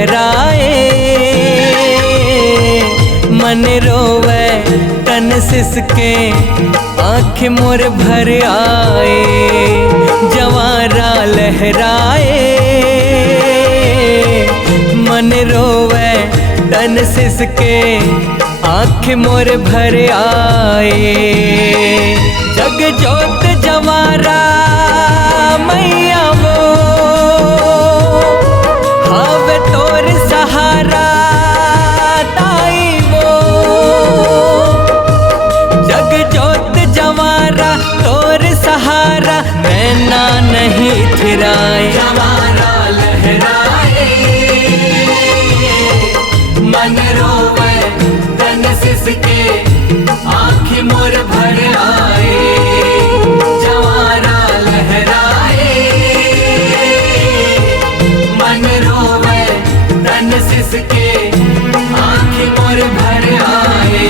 लहराए, मन रोवे तन सिसके आँख मोर भर आए। जवारा लहराए, मन रोवे तन सिसके आँख मोर भर आए। जग जोत जवारा मैया वो, हावे तोर सहारा ताई वो। जग जोत जवारा तोर सहारा, नैना नहीं थिराए। जवारा लहराए, मन रोवे तन सिसके आँख मोर भर आए। जवारा लहराए, मन रोवे तन सिसके आँख मोर भर आए।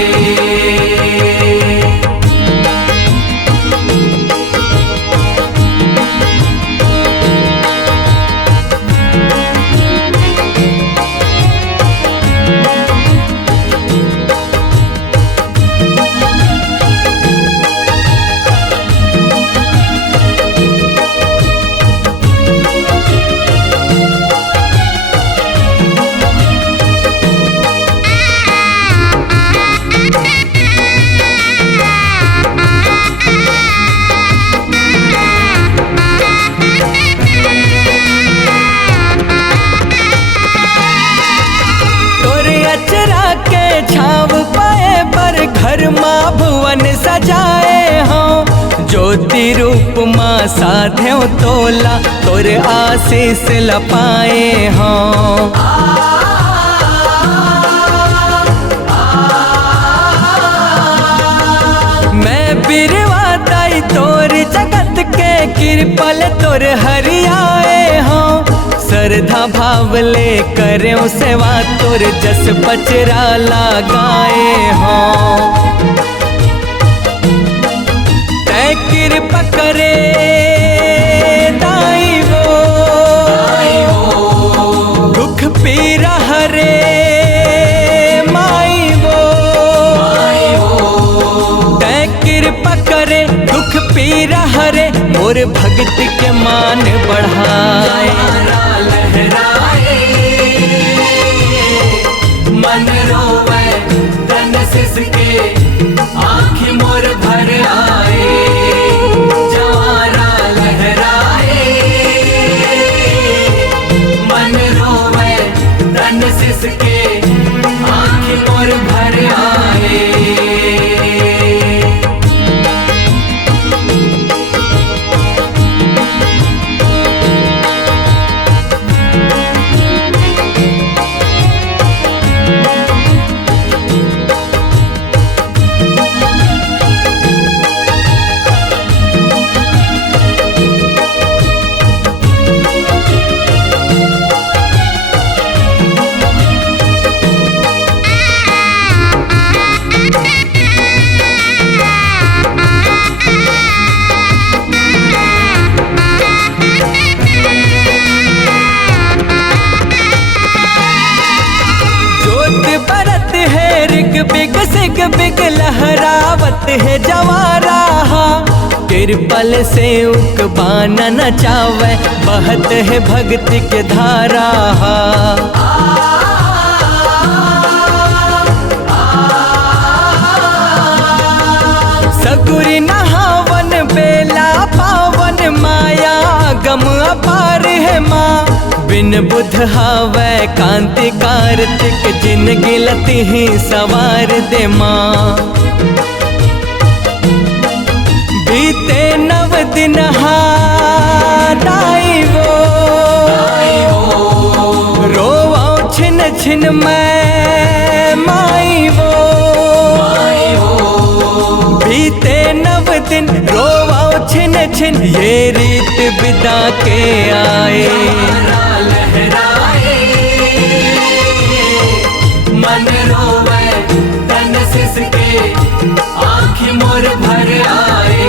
छाव पाए पर घर माँ भुवन सजाए हों। ज्योति रूप माँ साधे तोला तोर आशीष लपाए हों। मैं बिरवा दाई तोर जगत के कृपल तोर हरियाए हों। श्रद्धा भाव ले करे सेवा तोर जस पचरा लगाए हों। तै कृपा करे दाई वो, दुख पीरा हरे माई वो। तै कृपा करे दुख पीरा हरे, मोर भगत के मान बढ़ाए। लहराए, मन रोवे तन सिसके आँख मोर भर आए। जवारा लहराए, मन रोवे तन सिसके आँख मोर भर आए। बिग सिग बिग लहरावत है जवारा, तिरपल से उकबान नचावे बहत है भक्ति के धारा। सगुरी नहावन बेला पावन, माया गम अपार है माँ। बिन बुध हावै कांति कार्तिक, जिन गिलती ही सवार दे माँ। बीते नव दिन दाई वो, रोवाऊं छिन छिन मैं माई वो। बीते नव दिन रोवाऊं छिन छिन, ये रीत बिदा के आए। लहराए, मन रोवे तन सिसके आँख मोर भर आए।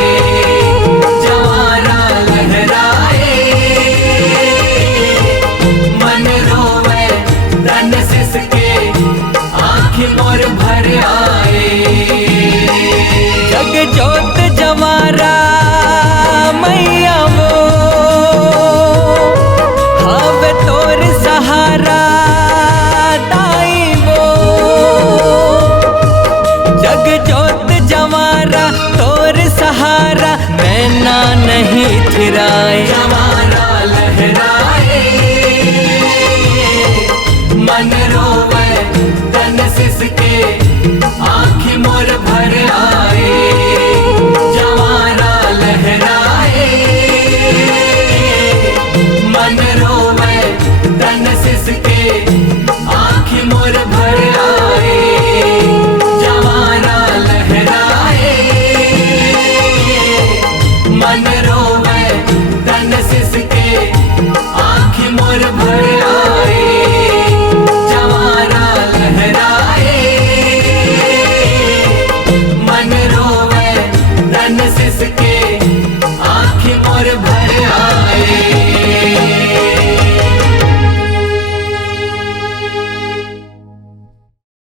जवारा लहराए, मन रोवे मोर भर आए। जग जोत जवारा मैया